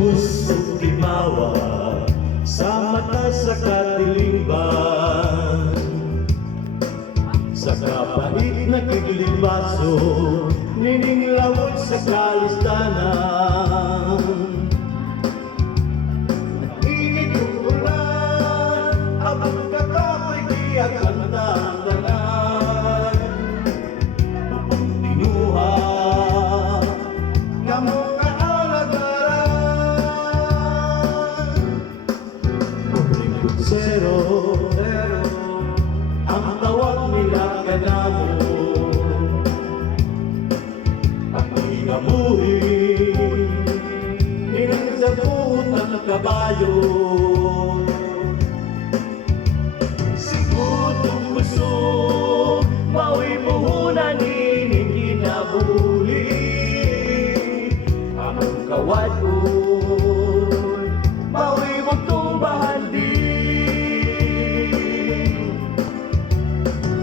puso timawa sa mata sa katilingban, sa kapait na kiglibaso nininglawod sa kalistanan. Nag-init ng ulan, abot ka kapoy di at kantahan. Tinuha kamo zero, ang tawag nila kanamo. Ang inabuhi nilang sa ng kabayo. Sigutong gusto maui puhunan ining kinabuhi. Ang kawad maui mong tumbahan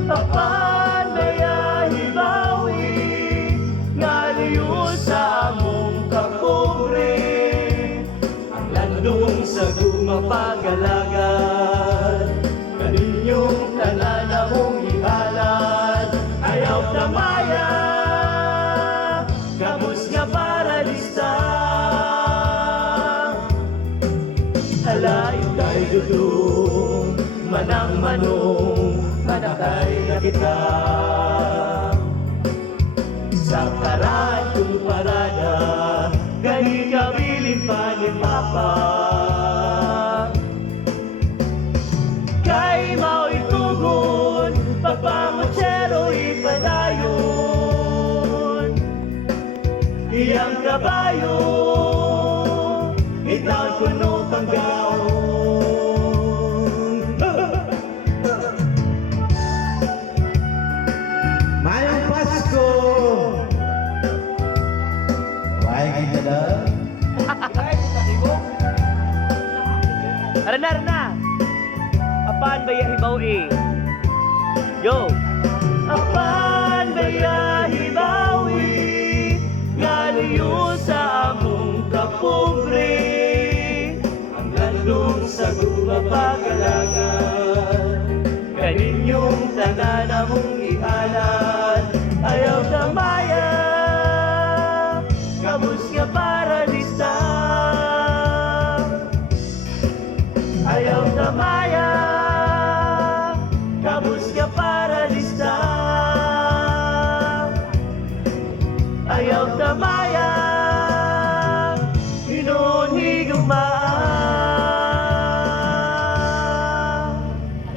Tapan baya hibawi ngaliw sa among kapobre, ang landong sa gumapagalagan, kaninyong tanan among ihalad. Ayaw tamaya kamus nga paralista, halayo tayo dudong manang manong manakay na kita. Sa karatong parada gani kabilin pa ni Papa, kay mao'y tugon pagpamutsero ipadayon. Iyang kabayo itawad kuno tanggaon. Arana, apaan ba yahibaw Yo! Apan bayahibaw ngaliw sa among kapobre, ang landong sa gumapagalagan, kaninyong tanan among ihalad. Ayaw tamaya kamus nga pa